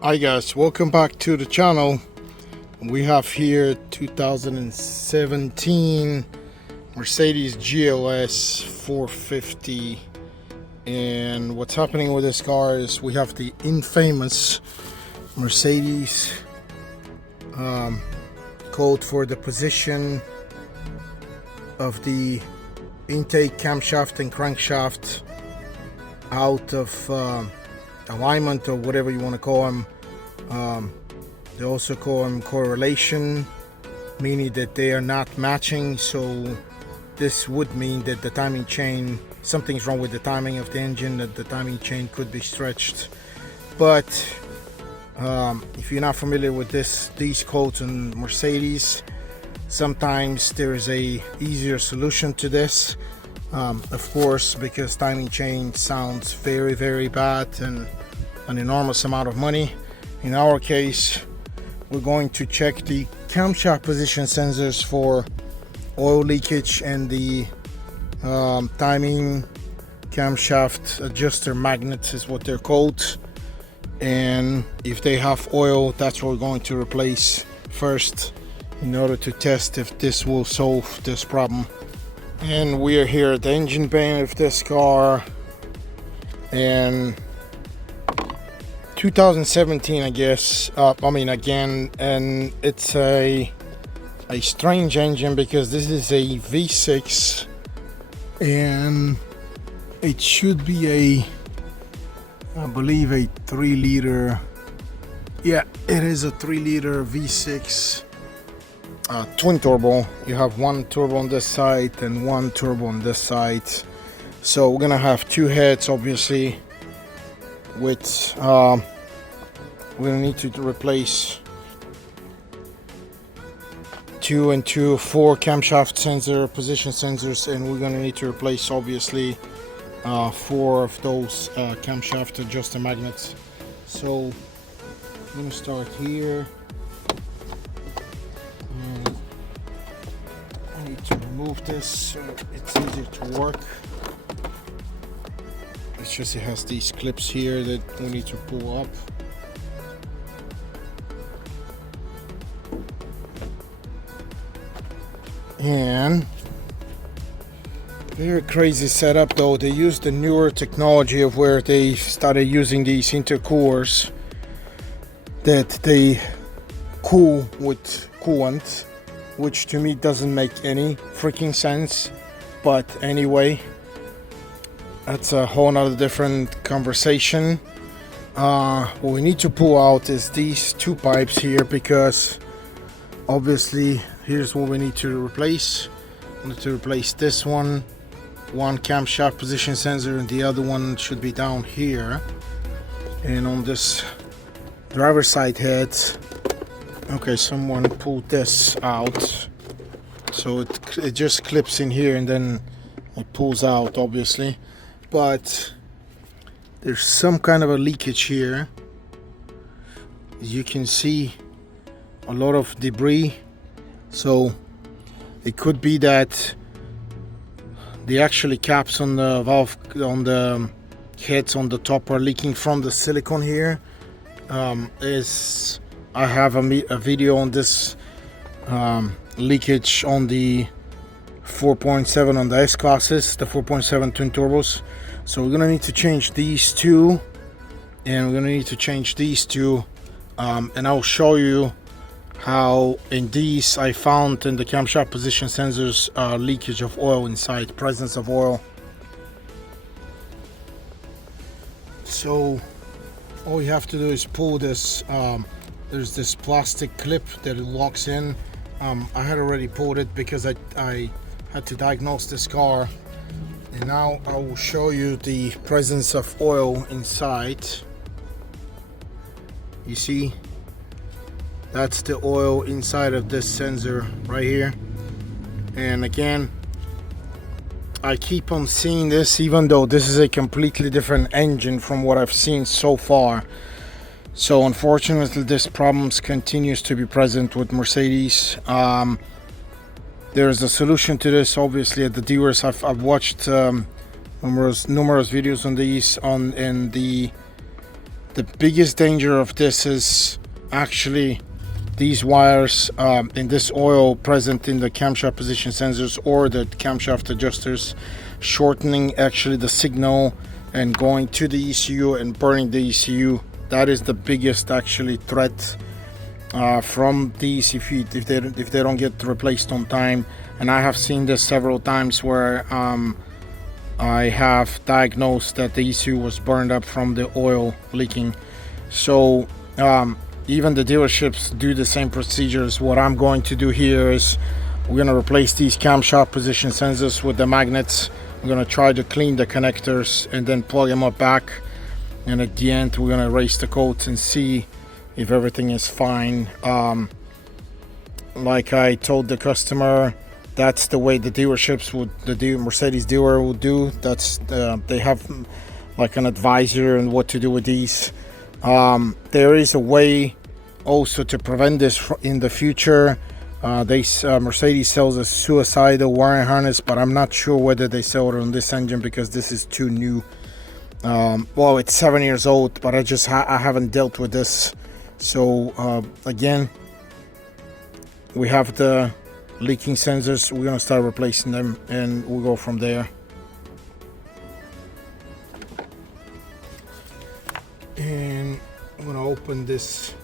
Hi guys, welcome back to the channel. We have here 2017 Mercedes GLS 450, and what's happening with this car is we have the infamous Mercedes code for the position of the intake camshaft and crankshaft out of alignment, or whatever you want to call them. They also call them correlation, meaning that they are not matching. So this would mean that the timing chain, something's wrong with the timing of the engine, that the timing chain could be stretched. But if you're not familiar with these codes on Mercedes, sometimes there is a easier solution to this. Of course, because timing chain sounds very, very bad and an enormous amount of money. In our case, we're going to check the camshaft position sensors for oil leakage and the timing camshaft adjuster magnets is what they're called. And if they have oil, that's what we're going to replace first in order to test if this will solve this problem. And we are here at the engine bay of this car, and 2017, I guess. Again, and it's a strange engine because this is a V6, and it should be I believe a 3-liter. Yeah, it is a 3-liter V6 twin turbo. You have one turbo on this side and one turbo on this side. So we're gonna have two heads, obviously. With we're gonna need to replace 4 camshaft sensor position sensors, and we're gonna need to replace obviously 4 of those camshaft adjuster magnets. So I'm gonna start here. I need to remove this so it's easier to work. It's just it has these clips here that we need to pull up. And very crazy setup though. They use the newer technology of where they started using these intercoolers that they cool with coolant, which to me doesn't make any freaking sense. But anyway, that's a whole nother different conversation. What we need to pull out is these two pipes here, because obviously here's what we need to replace. We need to replace this one camshaft position sensor, and the other one should be down here. And on this driver's side head, okay, someone pulled this out, so it just clips in here and then it pulls out, obviously. But there's some kind of a leakage here. As you can see, a lot of debris. So it could be that the actually caps on the valve, on the heads on the top, are leaking from the silicone here. I have a video on this leakage on the 4.7 on the S classes, the 4.7 twin turbos. So we're gonna need to change these two, and we're gonna need to change these two, and I'll show you how in these I found in the camshaft position sensors leakage of oil inside, presence of oil. So all you have to do is pull this. There's this plastic clip that it locks in. I had already pulled it because I had to diagnose this car, and now I will show you the presence of oil inside. You see, that's the oil inside of this sensor right here. And again, I keep on seeing this, even though this is a completely different engine from what I've seen so far. So unfortunately, this problem continues to be present with Mercedes. There's a solution to this, obviously, at the dealers. I've watched numerous videos on these, and the The biggest danger of this is actually these wires in this oil present in the camshaft position sensors or the camshaft adjusters, shortening actually the signal and going to the ECU and burning the ECU. That is the biggest actually threat from these if they don't get replaced on time. And I have seen this several times where I have diagnosed that the ECU was burned up from the oil leaking. So even the dealerships do the same procedures. What I'm going to do here is we're going to replace these camshaft position sensors with the magnets. We're going to try to clean the connectors and then plug them up back, and at the end we're going to erase the coats and see if everything is fine. Like I told the customer, that's the way the dealerships would, the Mercedes dealer would do. That's they have like an advisor on what to do with these. There is a way also to prevent this in the future. Mercedes sells a suicidal wiring harness, but I'm not sure whether they sell it on this engine because this is too new. Well, it's 7 years old, but I haven't dealt with this. So again, we have the leaking sensors. We're gonna start replacing them and we'll go from there. And I'm gonna open this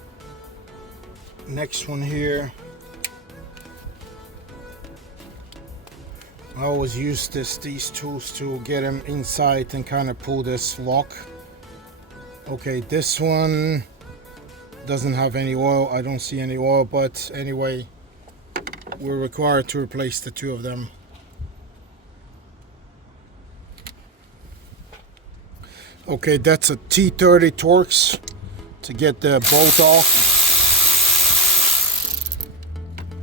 next one here. I always use these tools to get them inside and kind of pull this lock. Okay, this one doesn't have any oil. I don't see any oil, but anyway, we're required to replace the two of them. Okay, that's a T30 Torx to get the bolt off.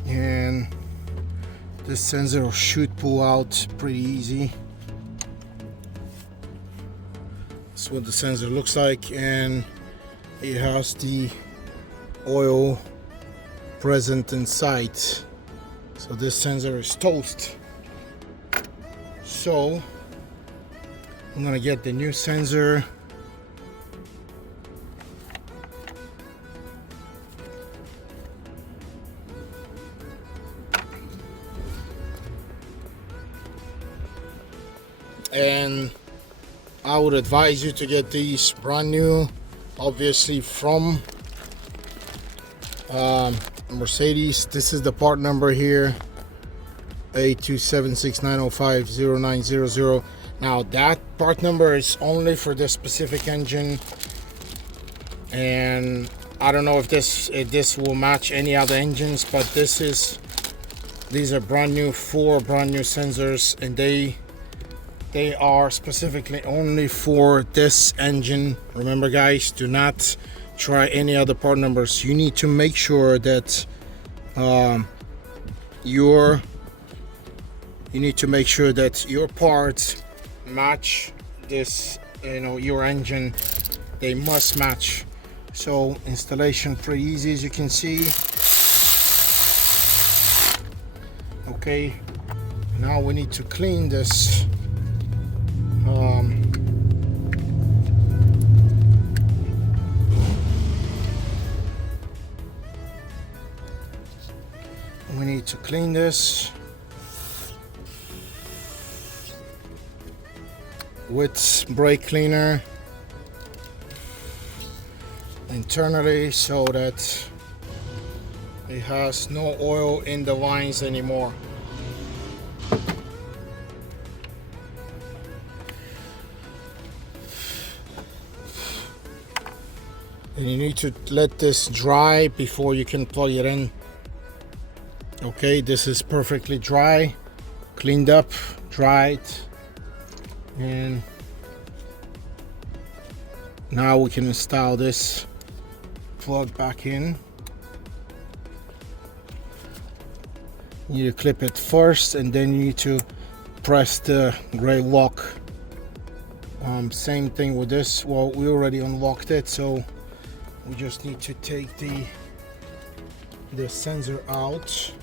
And this sensor should pull out pretty easy. That's what the sensor looks like, and it has the oil present inside. So this sensor is toast. So I'm gonna get the new sensor. And I would advise you to get these brand new, obviously from Mercedes. This is the part number here, A27690509000. Now that part number is only for this specific engine, and I don't know if this will match any other engines, but these are brand new, 4 brand new sensors, and they are specifically only for this engine. Remember guys, do not try any other part numbers. You need to make sure that your parts match this, your engine. They must match. So installation pretty easy, as you can see. Okay, now we need to clean this. We need to clean this with brake cleaner internally so that it has no oil in the lines anymore. And you need to let this dry before you can plug it in. Okay, this is perfectly dry, cleaned up, dried, and now we can install this plug back in. You need to clip it first, and then you need to press the gray lock. Same thing with this. Well, we already unlocked it, so we just need to take the sensor out.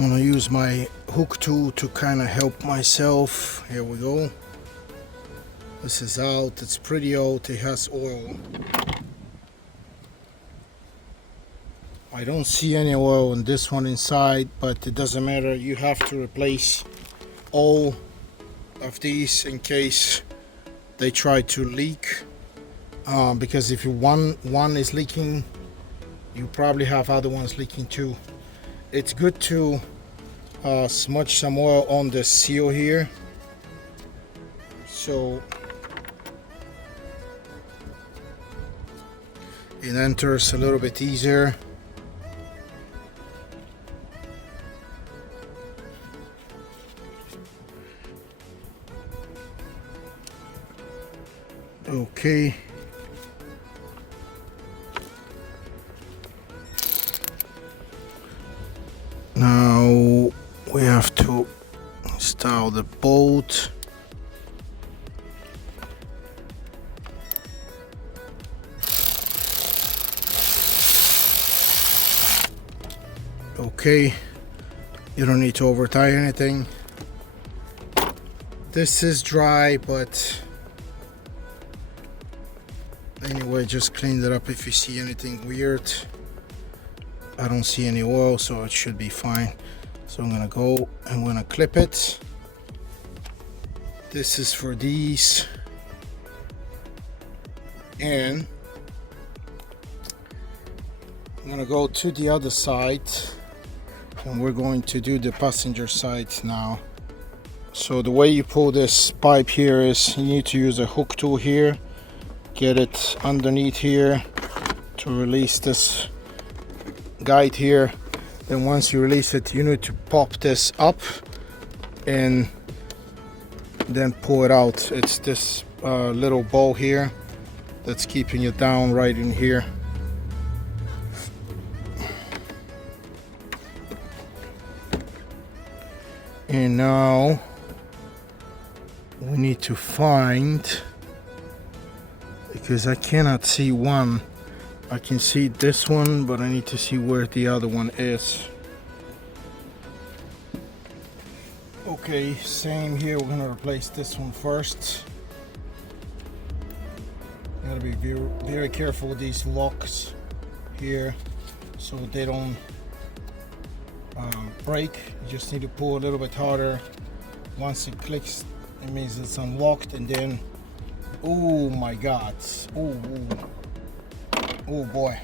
I'm gonna use my hook tool to kind of help myself. Here we go. This is out. It's pretty old. It has oil. I don't see any oil in this one inside, but it doesn't matter. You have to replace all of these in case they try to leak, because if one is leaking, you probably have other ones leaking too. It's good to smudge some oil on the seal here, so it enters a little bit easier. Okay. Now we have to install the bolt. Okay, you don't need to over tie anything. This is dry, but anyway, just clean it up if you see anything weird. I don't see any oil, so it should be fine. So I'm gonna clip it. This is for these, and I'm gonna go to the other side, and we're going to do the passenger side now. So the way you pull this pipe here is you need to use a hook tool here, get it underneath here to release this guide here. Then once you release it, you need to pop this up and then pull it out. It's this little ball here that's keeping it down right in here. And now we need to find, because I cannot see one. I can see this one, but I need to see where the other one is. Okay, same here. We're gonna replace this one first. You gotta be very careful with these locks here so they don't break. You just need to pull a little bit harder. Once it clicks, it means it's unlocked, and then, oh my God, oh boy,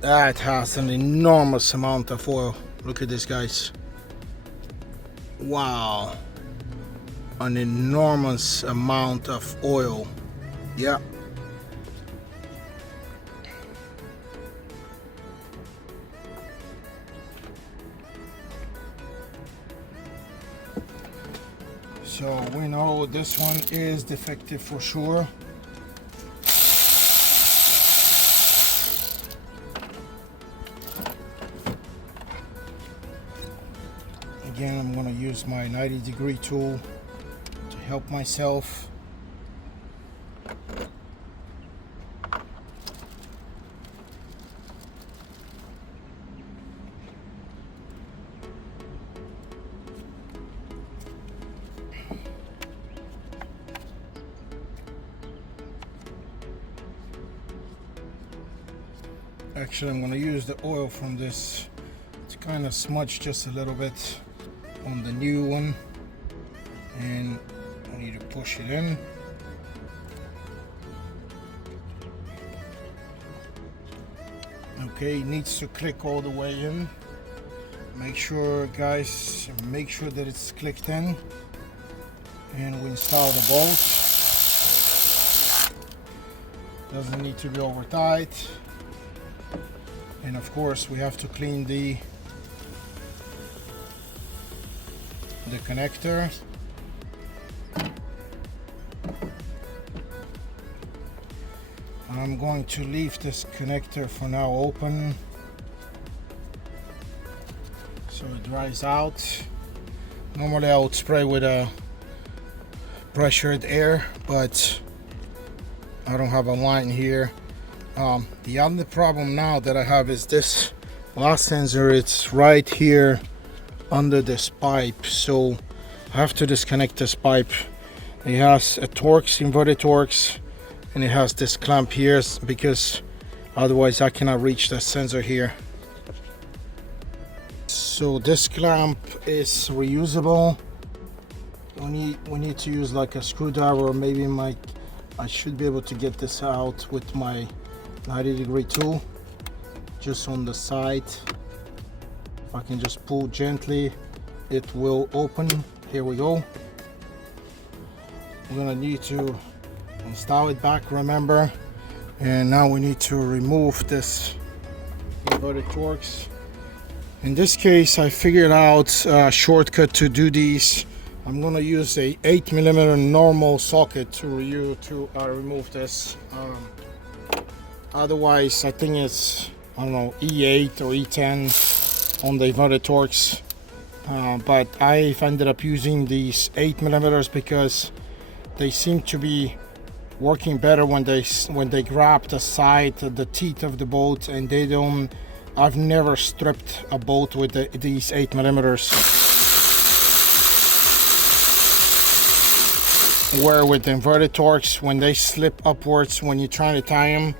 that has an enormous amount of oil. Look at this, guys. Wow, an enormous amount of oil. Yeah. So we know this one is defective for sure. Again, I'm going to use my 90-degree tool to help myself. Actually, I'm going to use the oil from this to kind of smudge just a little bit on the new one, and I need to push it in. Okay, it needs to click all the way in. Make sure, guys, make sure that it's clicked in, and we install the bolt. Doesn't need to be over tight. And of course, we have to clean the connector. I'm going to leave this connector for now open so it dries out. Normally I would spray with a pressured air, but I don't have a line here. The other problem now that I have is this last sensor. It's right here under this pipe, so I have to disconnect this pipe. It has a Torx, inverted Torx, and it has this clamp here because otherwise I cannot reach the sensor here. So this clamp is reusable. We need to use like a screwdriver, or maybe I should be able to get this out with my 90-degree tool, just on the side. If I can just pull gently, it will open. Here we go. We're gonna need to install it back, remember, and now we need to remove this inverted Torx. In this case, I figured out a shortcut to do these. I'm gonna use a 8mm normal socket to remove this. Otherwise, I think it's, I don't know, E8 or E10 on the inverted Torx. But I've ended up using these 8mm because they seem to be working better when they grab the side, the teeth of the bolt, and they don't. I've never stripped a bolt with these 8mm. Where with the inverted Torx, when they slip upwards when you're trying to tie them,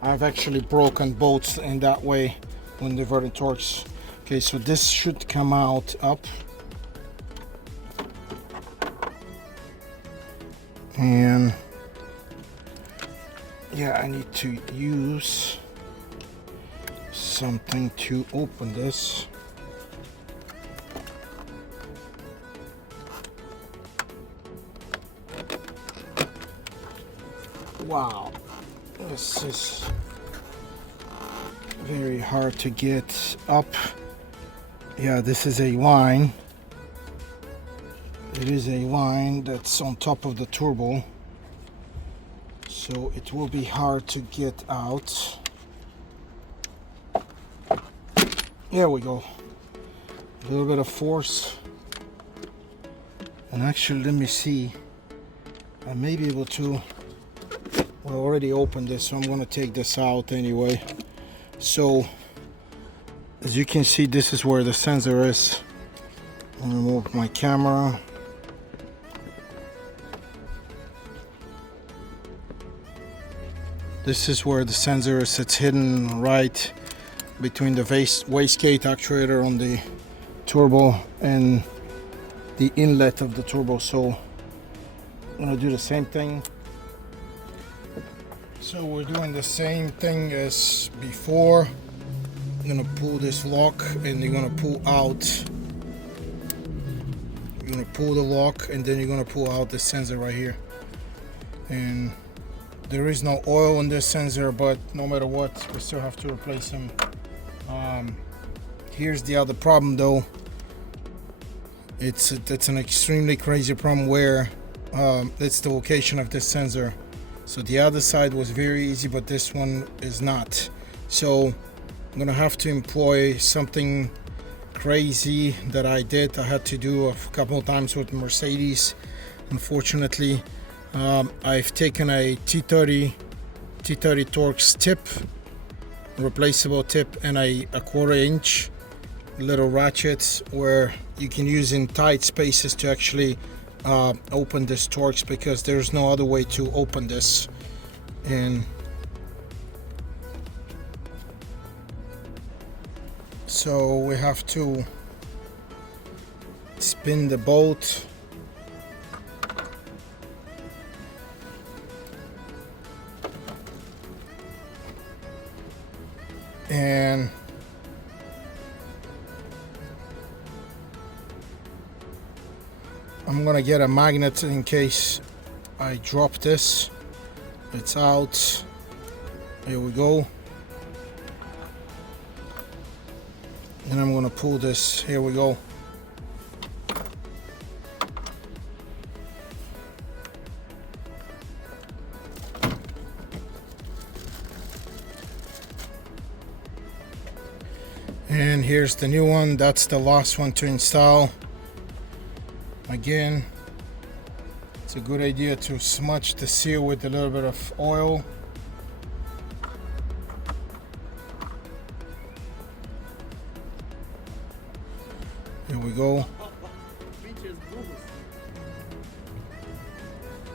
I've actually broken bolts in that way when the inverted Torx. Okay, so this should come out up. And yeah, I need to use something to open this. Wow, this is very hard to get up. Yeah, this is a line. It is a line that's on top of the turbo, so it will be hard to get out. There we go. A little bit of force, and actually, let me see. I may be able to. Well, I already opened this, so I'm going to take this out anyway. So, as you can see, this is where the sensor is. I'll remove my camera. This is where the sensor is. It's hidden right between the wastegate actuator on the turbo and the inlet of the turbo. So, I'm going to do the same thing. So we're doing the same thing as before. You're gonna pull this lock and you're gonna pull out. You're gonna pull the lock and then you're gonna pull out the sensor right here. And there is no oil in this sensor, but no matter what, we still have to replace them. Here's the other problem though. It's an extremely crazy problem where it's the location of this sensor. So the other side was very easy, but this one is not. So I'm gonna have to employ something crazy that I did. I had to do a couple of times with Mercedes. Unfortunately, I've taken a T30 Torx tip, replaceable tip, and a 1/4 inch little ratchets where you can use in tight spaces to actually open this Torx, because there's no other way to open this. And so we have to spin the bolt and I'm gonna get a magnet in case I drop this. It's out. Here we go. And I'm gonna pull this. Here we go. And here's the new one. That's the last one to install. Again, it's a good idea to smudge the seal with a little bit of oil. Here we go.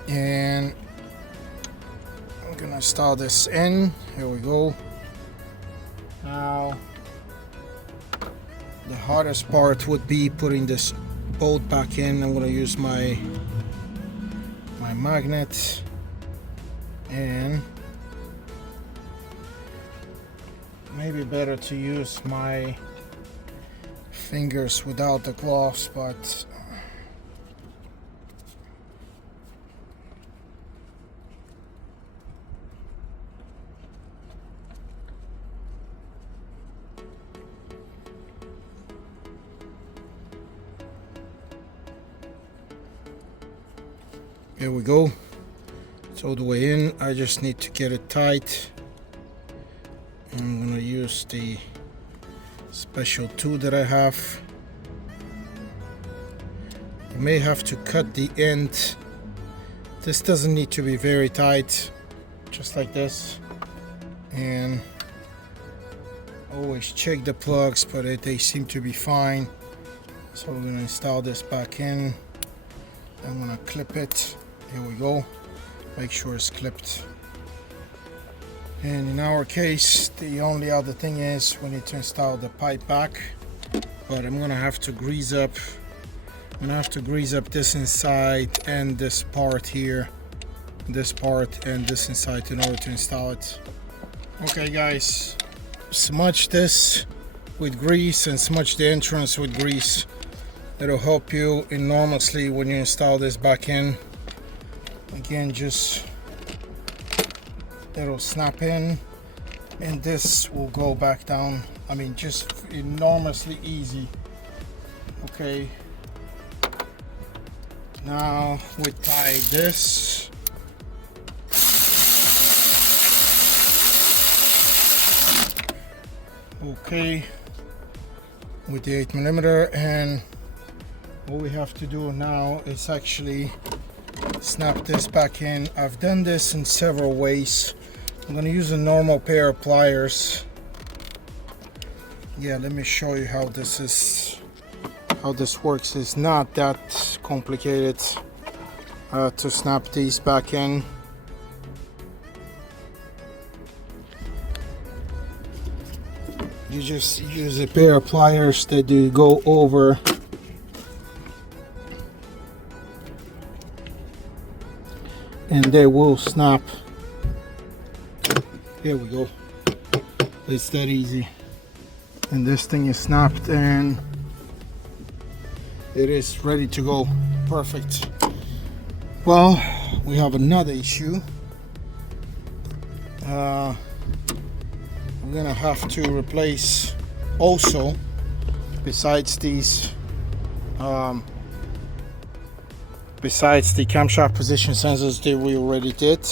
And I'm gonna install this in. Here we go. Now the hardest part would be putting this bolt back in. I'm gonna use my magnet, and maybe better to use my fingers without the gloves, but here we go. It's all the way in. I just need to get it tight. I'm gonna use the special tool that I have. You may have to cut the end. This doesn't need to be very tight, just like this. And always check the plugs, but they seem to be fine. So we're gonna install this back in. I'm gonna clip it. Here we go. Make sure it's clipped. And in our case, the only other thing is we need to install the pipe back, but I'm gonna have to grease up. I'm gonna have to grease up this inside and this part here, this part and this inside in order to install it. Okay guys, smudge this with grease and smudge the entrance with grease. It'll help you enormously when you install this back in. Again, just it'll snap in and this will go back down. I mean, just enormously easy. Okay, now we tie this. Okay, with the 8mm, and what we have to do now is actually snap this back in. I've done this in several ways. I'm going to use a normal pair of pliers. Yeah, let me show you how this works. It's not that complicated to snap these back in. You just use a pair of pliers that you go over and they will snap. Here we go. It's that easy. And this thing is snapped and it is ready to go. Perfect. Well, we have another issue. We're gonna have to replace also, besides these besides the camshaft position sensors that we already did,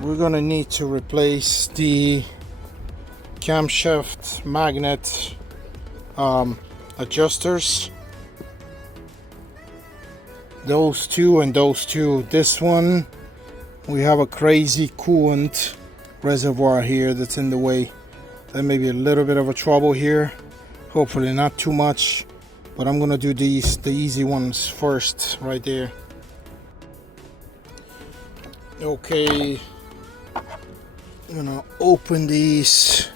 we're gonna need to replace the camshaft magnet adjusters. Those two and those two. This one, we have a crazy coolant reservoir here that's in the way. That may be a little bit of a trouble here. Hopefully not too much. But I'm gonna do the easy ones first, right there. Okay, I'm gonna open these.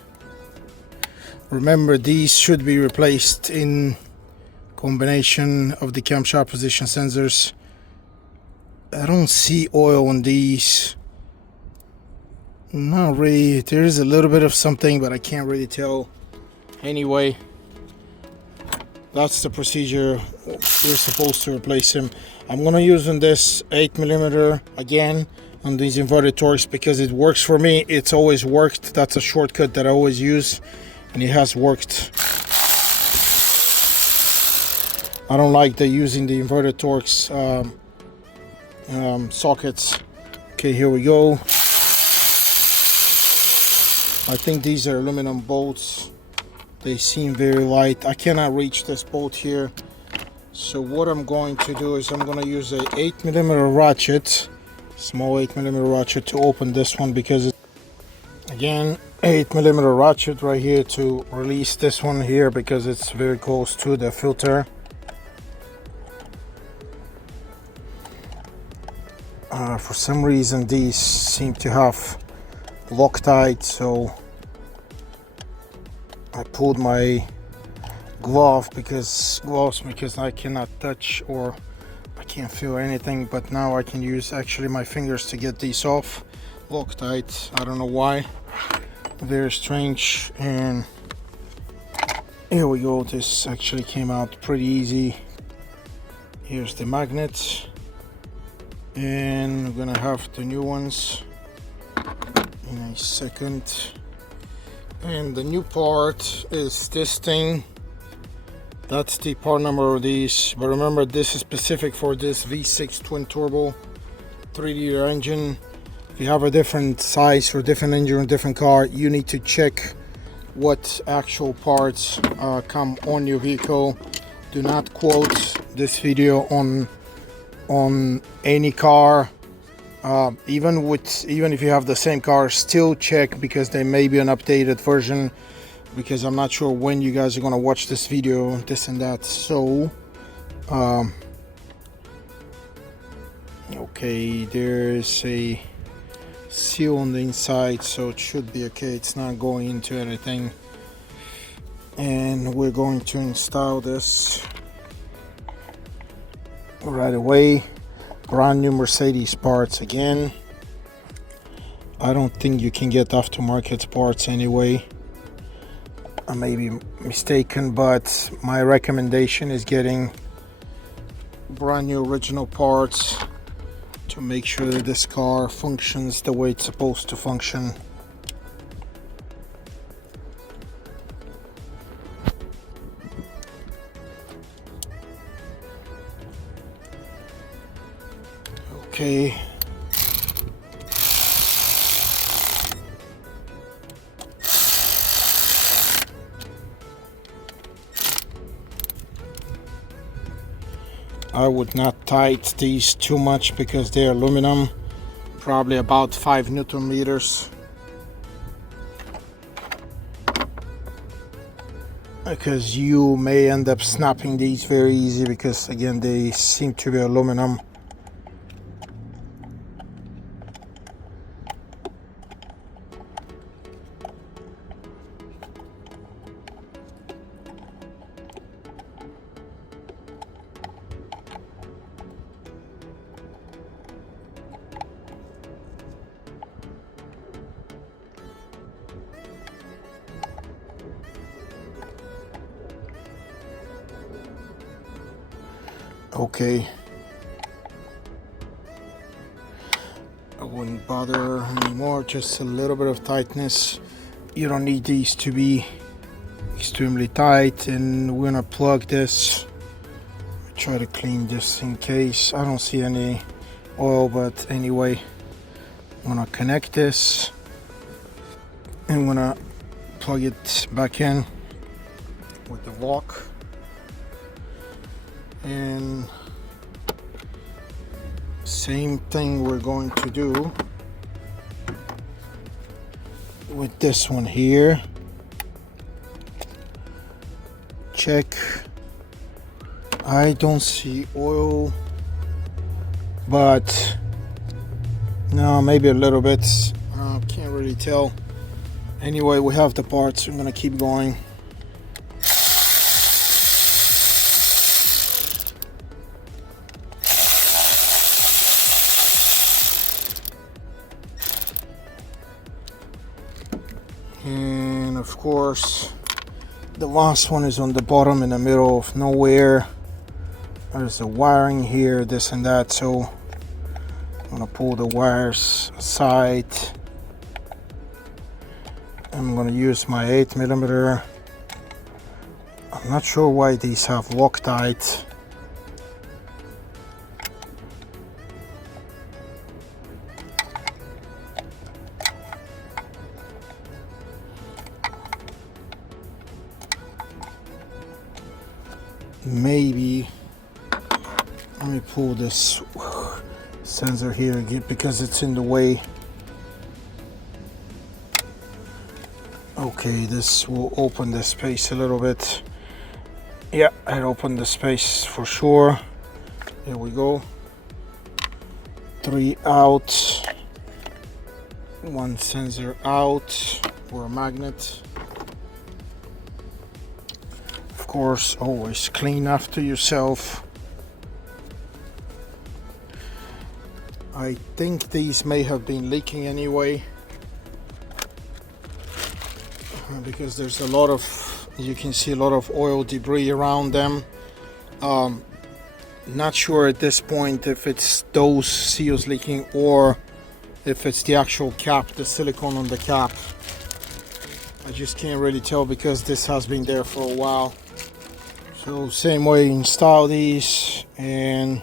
Remember, these should be replaced in combination of the camshaft position sensors. I don't see oil on these. Not really. There is a little bit of something, but I can't really tell. Anyway, that's the procedure. We're supposed to replace him. I'm gonna use on this 8mm again on these inverted Torx because it works for me. It's always worked. That's a shortcut that I always use, and it has worked. I don't like using the inverted Torx sockets. Okay, here we go. I think these are aluminum bolts. They seem very light. I cannot reach this bolt here. So what I'm going to do is I'm going to use a 8mm ratchet, small 8mm ratchet, to open this one because again, 8mm ratchet right here to release this one here because it's very close to the filter. For some reason these seem to have Loctite, so I pulled my gloves because I cannot touch or I can't feel anything, but now I can use actually my fingers to get these off. Loctite, I don't know why, very strange. And here we go, this actually came out pretty easy. Here's the magnet, and we're gonna have the new ones in a second. And the new part is this thing. That's the part number of these, but remember this is specific for this V6 twin turbo 3-liter engine. If you have a different size or different engine or different car, you need to check what actual parts come on your vehicle. Do not quote this video on any car. Even if you have the same car, still check, because there may be an updated version, because I'm not sure when you guys are gonna watch this video, this and that. So okay, there's a seal on the inside, so it should be okay. It's not going into anything. And we're going to install this right away. Brand new Mercedes parts again. I don't think you can get aftermarket parts anyway. I may be mistaken, but my recommendation is getting brand new original parts to make sure that this car functions the way it's supposed to function. Okay. I would not tight these too much because they're aluminum, probably about 5 Newton meters. Because you may end up snapping these very easy, because again they seem to be aluminum. Okay, I wouldn't bother anymore, just a little bit of tightness. You don't need these to be extremely tight. And we're gonna plug this. Try to clean this in case I don't see any oil, but anyway, I'm gonna connect this and I'm gonna plug it back in with the lock. And same thing we're going to do with this one here. Check. I don't see oil, but no, maybe a little bit. Can't really tell. Anyway, we have the parts. I'm gonna keep going. And of course, the last one is on the bottom in the middle of nowhere. There's a wiring here, this and that, so I'm gonna pull the wires aside. I'm gonna use my 8mm. I'm not sure why these have Loctite. Maybe let me pull this sensor here again because it's in the way. Okay, this will open the space a little bit. Yeah, it opened the space for sure. Here we go. 3 out, 1 sensor out for a magnet. Of course, always clean after yourself. I think these may have been leaking anyway, because there's a lot of, you can see a lot of oil debris around them. Not sure at this point if it's those seals leaking or if it's the actual cap, the silicone on the cap. I just can't really tell because this has been there for a while. So same way, install these and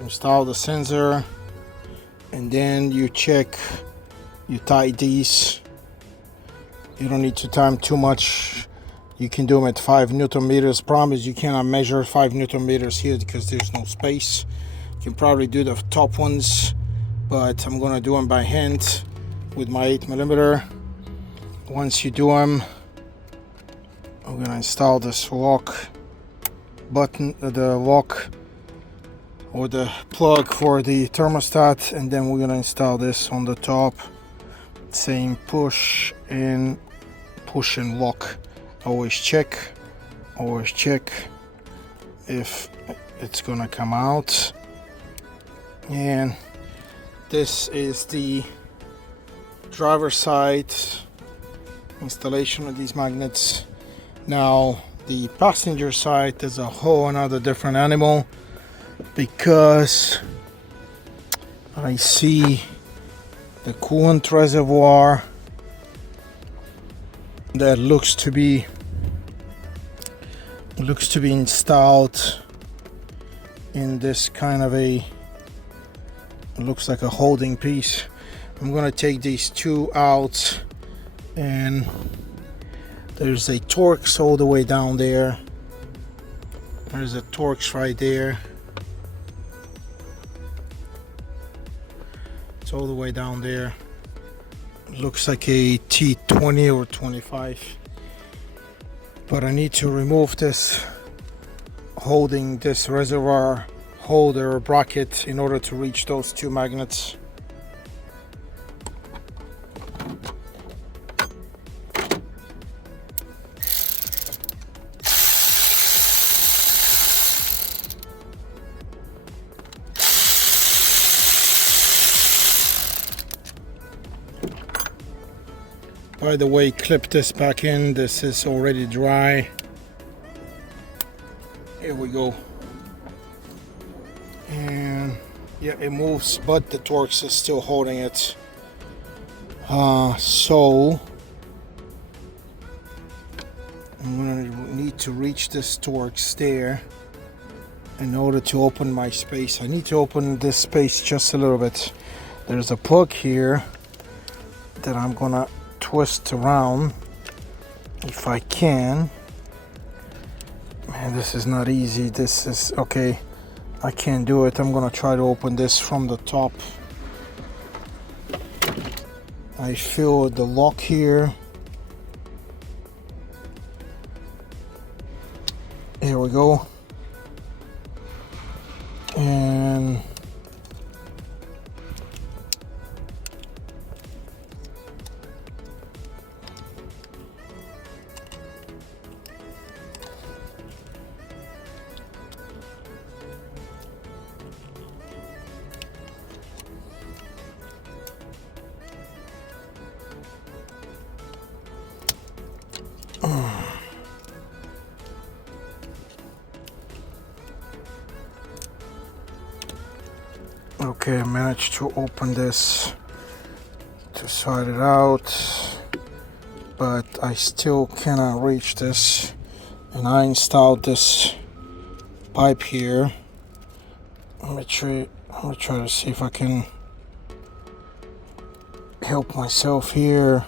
install the sensor, and then you check, you tight these. You don't need to time too much. You can do them at 5 Newton meters. Problem is you cannot measure 5 Newton meters here because there's no space. You can probably do the top ones, but I'm gonna do them by hand with my 8mm. Once you do them, I'm gonna install this lock button, the lock or the plug for the thermostat, and then we're gonna install this on the top. Same push and lock. Always check if it's gonna come out. And this is the driver side installation of these magnets. Now the passenger side is a whole another different animal, because I see the coolant reservoir that looks to be installed in this kind of a, looks like a holding piece. I'm gonna take these two out, and there's a Torx all the way down there. There's a Torx right there. It's all the way down there. Looks like a T20 or 25, but I need to remove this holding, this reservoir holder bracket, in order to reach those two magnets. By the way, clip this back in. This is already dry. Here we go. And yeah, it moves, but the Torx is still holding it. So I'm gonna need to reach this Torx there in order to open my space. I need to open this space just a little bit. There's a plug here that I'm gonna twist around if I can. Man, this is not easy. This is okay. I can't do it. I'm gonna try to open this from the top. I feel the lock here. Here we go. And okay, I managed to open this to sort it out, but I still cannot reach this. And I installed this pipe here. I'm gonna try to see if I can help myself here.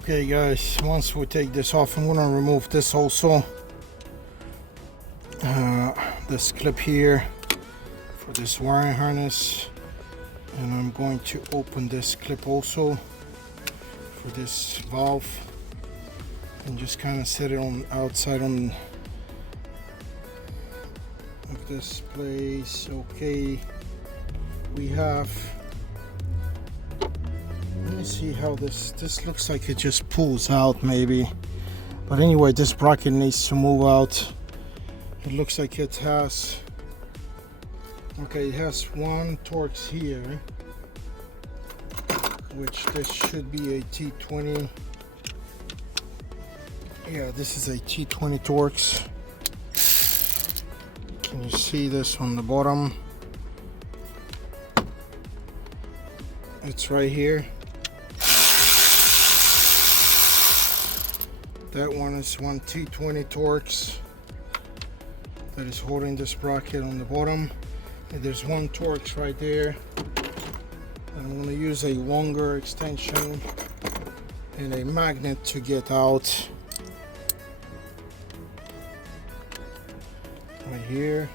Okay guys, once we take this off, I'm gonna remove this also, this clip here for this wiring harness, and I'm going to open this clip also for this valve and just kind of set it on outside on of this place. Okay, we have, let me see how this looks like it just pulls out maybe, but anyway, this bracket needs to move out. It looks like it has, okay, it has one Torx here, which this should be a T20. Yeah, this is a T20 Torx. Can you see this on the bottom? It's right here. That one is one T20 Torx that is holding this bracket on the bottom. And there's one Torx right there. And I'm going to use a longer extension and a magnet to get out. Right here.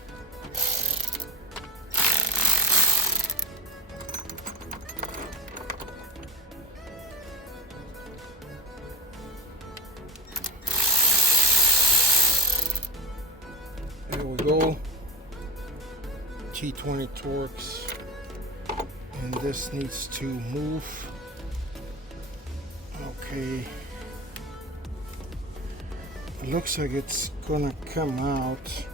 There we go. T20 Torx, and this needs to move. Okay, it looks like it's gonna come out.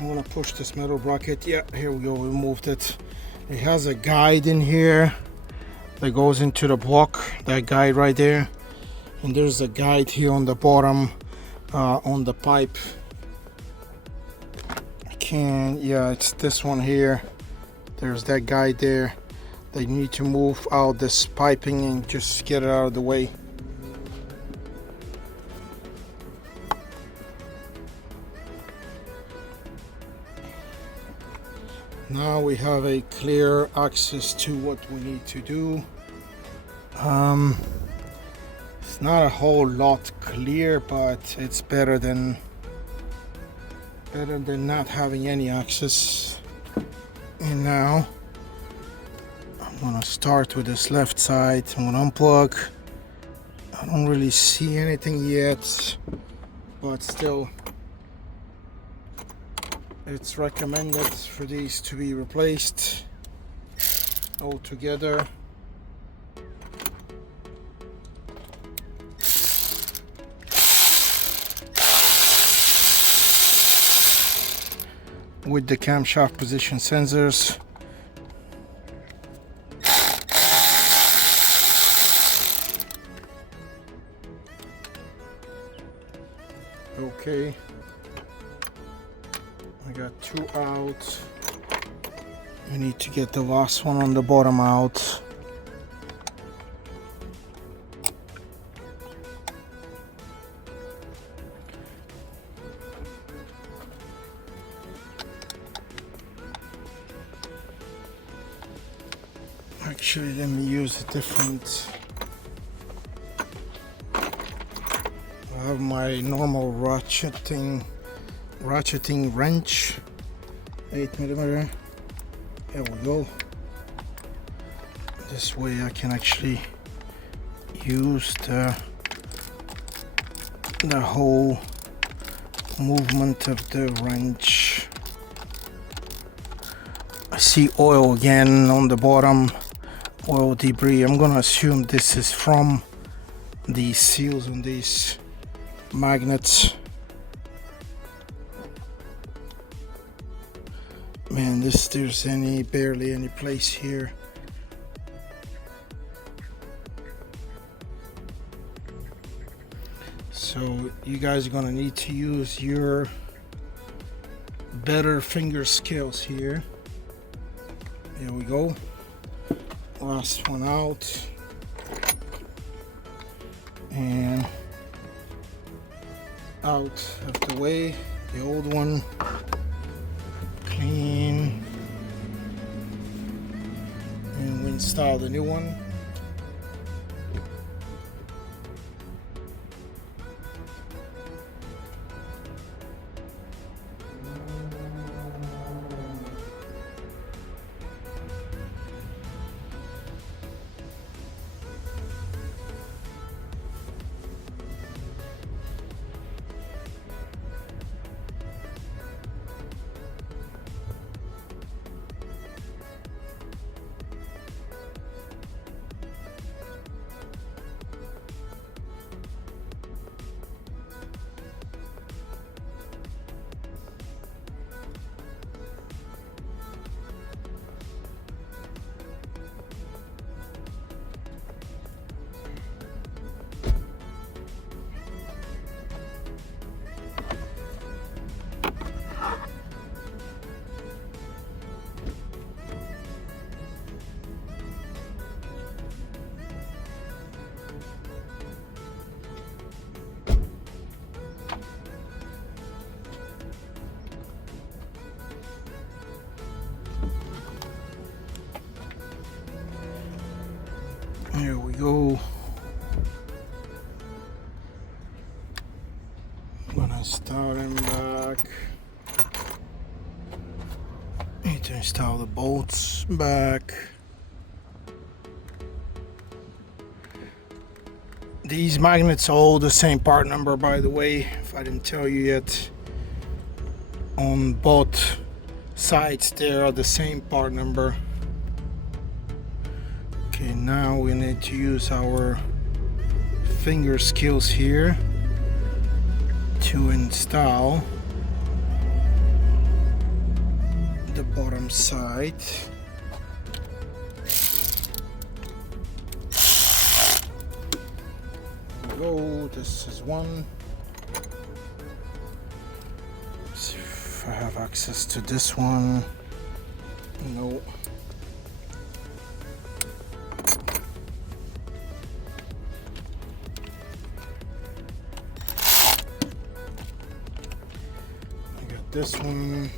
I'm gonna push this metal bracket. Yeah, here we go, we moved it. It has a guide in here that goes into the block, that guide right there, and there's a guide here on the bottom on the pipe. Yeah, it's this one here. There's that guy there. They need to move out this piping and just get it out of the way. Now we have a clear access to what we need to do. It's not a whole lot clear, but it's better than not having any access. And now I'm gonna start with this left side. I'm gonna unplug. I don't really see anything yet, but still it's recommended for these to be replaced all together. With the camshaft position sensors. Okay, I got two out. We need to get the last one on the bottom out. Actually, let me use a different. I have my normal ratcheting wrench, 8mm. There we go. This way I can actually use the whole movement of the wrench. I see oil again on the bottom. Oil debris. I'm gonna assume this is from the seals on these magnets. Man, there's barely any place here. So you guys are gonna need to use your better finger scales here. There we go. Last one out, and out of the way. The old one, clean, and we install the new one. go. I'm gonna start him back. Need to install the bolts back. These magnets are all the same part number, by the way, if I didn't tell you yet. On both sides they are the same part number. Okay, now we need to use our finger skills here to install the bottom side. Go, this is one. Let's see if I have access to this one. No. I got this one.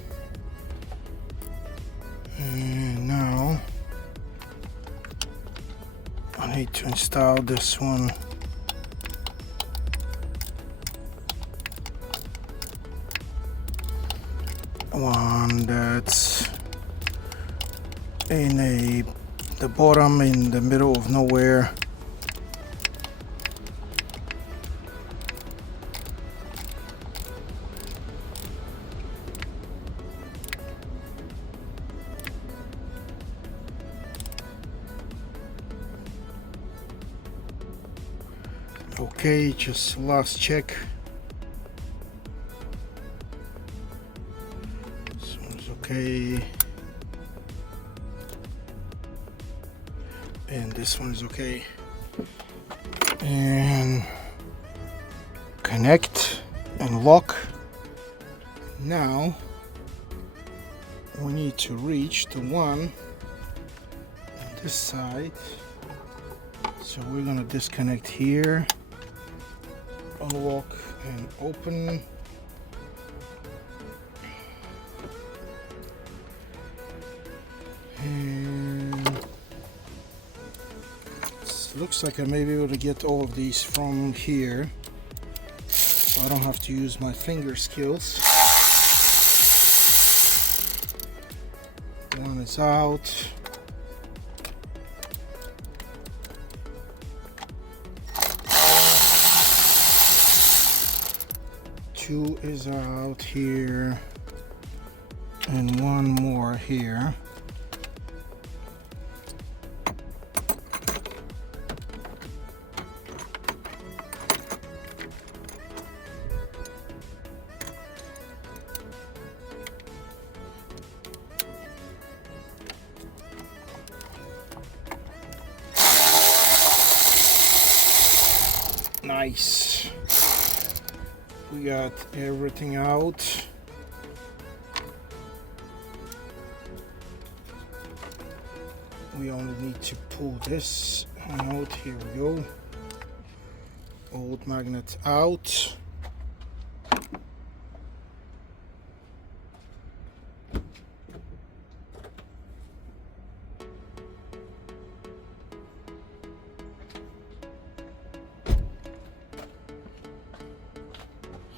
And now I need to install this one. One that's in the bottom in the middle of nowhere. Okay, just last check. Okay, and this one is okay, and connect and lock. Now we need to reach the one on this side, so we're gonna disconnect here, unlock and open. And looks like I may be able to get all of these from here, so I don't have to use my finger skills. One is out. Two is out here, and one more here. Nice. We got everything out. We only need to pull this out. Here we go. Old magnet out.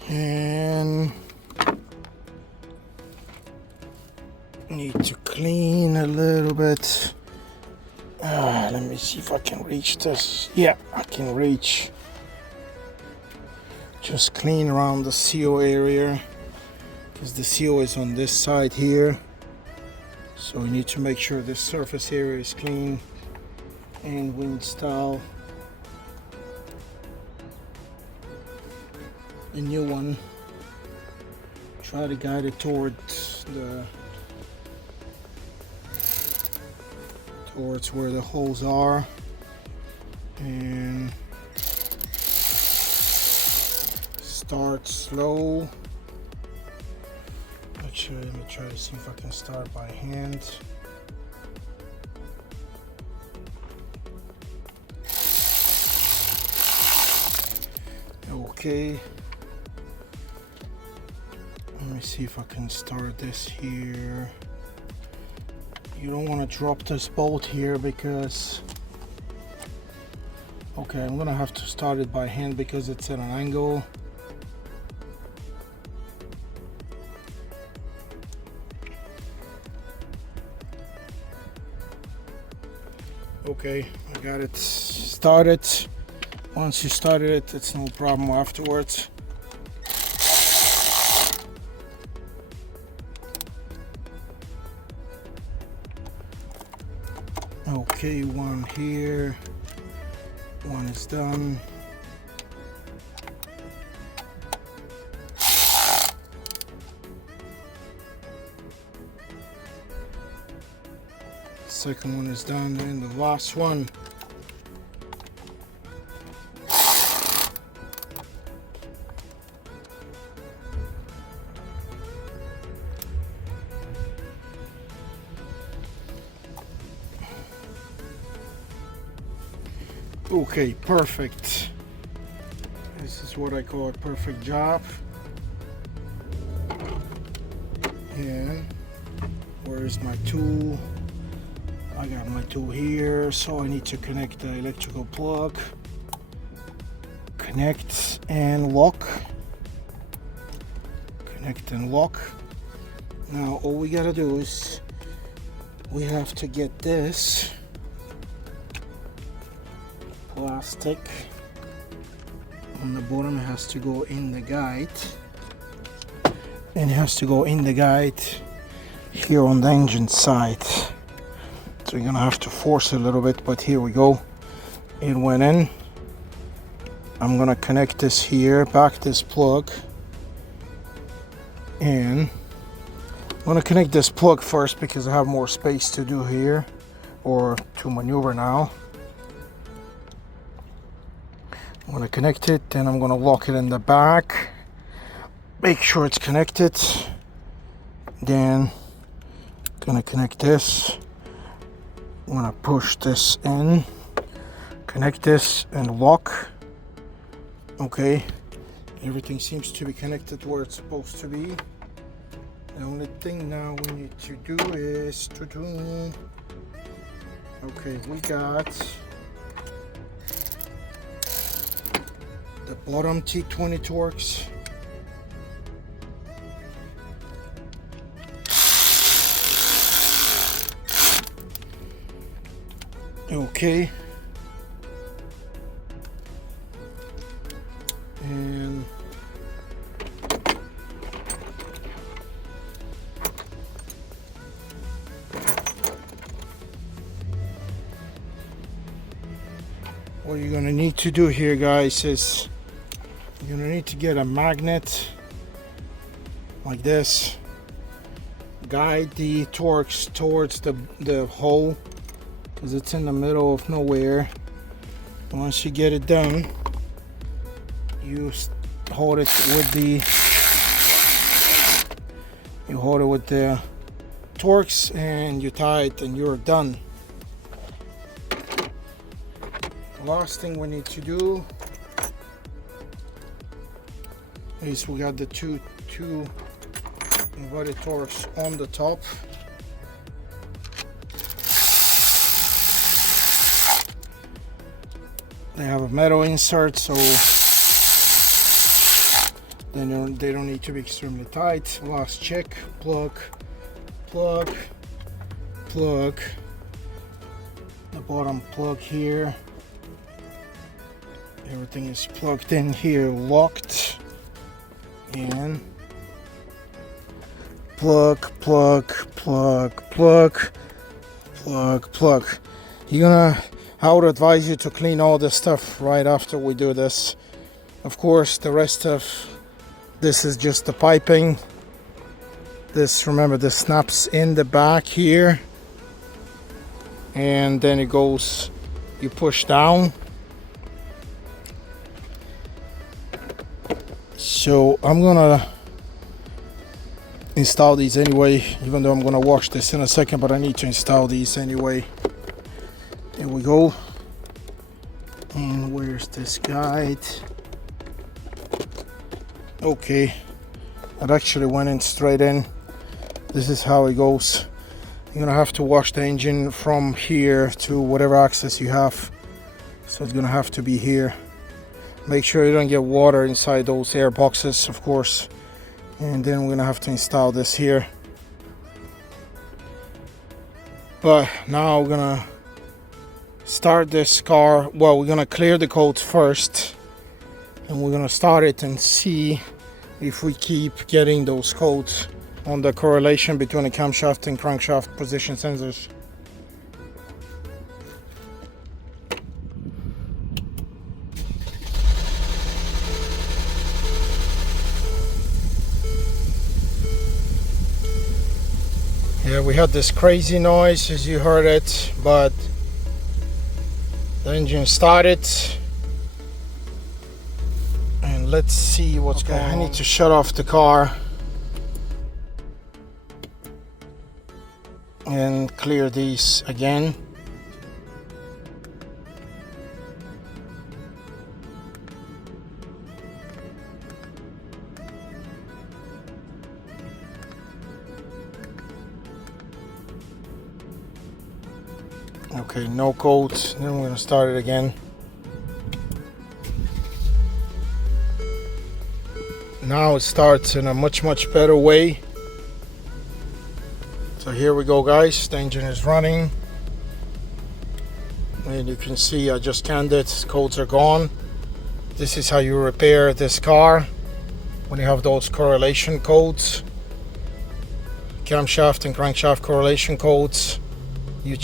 And need to clean a little bit. Let me see if I can reach this. Yeah, I can reach. Just clean around the CO area, because the CO is on this side here. So we need to make sure this surface area is clean, and we install the new one. Try to guide it towards where the holes are, and start slow. Actually, let me try to see if I can start by hand. Okay. Let me see if I can start this here. You don't want to drop this bolt here, because Okay, I'm gonna have to start it by hand because it's at an angle. Okay, I got it started. Once you started it, it's no problem afterwards. Okay, one here, one is done. Second one is done, and the last one. Okay, perfect. This is what I call a perfect job. And where is my tool? I got my tool here, so I need to connect the electrical plug. Connect and lock. Connect and lock. Now all we gotta do is we have to get this plastic on the bottom. It has to go in the guide, and it has to go in the guide here on the engine side. So you're gonna have to force it a little bit, but here we go. It went in. I'm gonna connect this here, back this plug, and I'm gonna connect this plug first because I have more space to do here, or to maneuver now. I'm gonna connect it, then I'm gonna lock it in the back, make sure it's connected, then gonna connect this. I'm gonna push this in, connect this and lock. Okay, everything seems to be connected where it's supposed to be. The only thing now we need to do is okay, we got the bottom T20 Torx. Okay. And what you're gonna need to do here, guys, is you're gonna need to get a magnet like this, guide the Torx towards the hole because it's in the middle of nowhere. Once you get it done, you hold it with the Torx and you tie it and you're done. The last thing we need to do is we got the two inverted Torx on the top. They have a metal insert, so they don't need to be extremely tight. Last check, plug, plug, plug, the bottom plug here. Everything is plugged in here, locked, and plug, plug, plug, plug, plug, plug. I would advise you to clean all this stuff right after we do this. Of course, the rest of this is just the piping. This, remember, this snaps in the back here, and then it goes, you push down. So I'm gonna install these anyway, even though I'm gonna wash this in a second, but I need to install these anyway. There we go. And where's this guide? Okay, it actually went in straight in. This is how it goes. You're gonna have to wash the engine from here to whatever access you have So it's gonna have to be here. Make sure you don't get water inside those air boxes, of course. And then we're gonna have to install this here. But now we're gonna start this car. Well, we're gonna clear the codes first, and we're gonna start it and see if we keep getting those codes on the correlation between the camshaft and crankshaft position sensors. Yeah, we had this crazy noise as you heard it, but the engine started. And let's see what's going on. I need to shut off the car and clear these again. Okay, no codes. Then we're gonna start it again. Now it starts in a much better way. So here we go, guys. The engine is running, and you can see I just scanned it. Codes are gone. This is how you repair this car when you have those correlation codes, camshaft and crankshaft correlation codes. You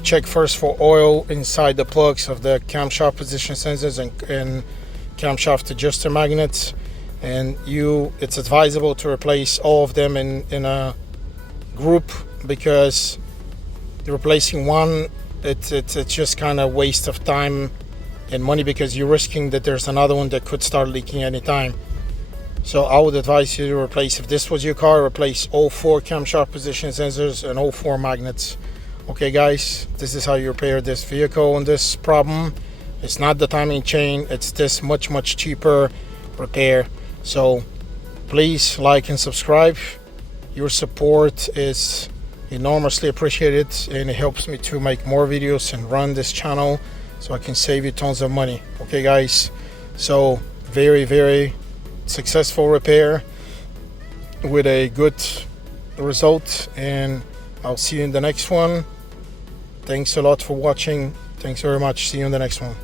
check first for oil inside the plugs of the camshaft position sensors and camshaft adjuster magnets, and it's advisable to replace all of them in a group, because replacing one, it's just kind of waste of time and money, because you're risking that there's another one that could start leaking anytime. So I would advise you to replace, if this was your car, replace all 4 camshaft position sensors and all 4 magnets. Okay guys, this is how you repair this vehicle and this problem. It's not the timing chain, it's this much cheaper repair. So please like and subscribe. Your support is enormously appreciated, and it helps me to make more videos and run this channel so I can save you tons of money. Okay guys, so very successful repair with a good result, and I'll see you in the next one. Thanks a lot for watching. Thanks very much. See you in the next one.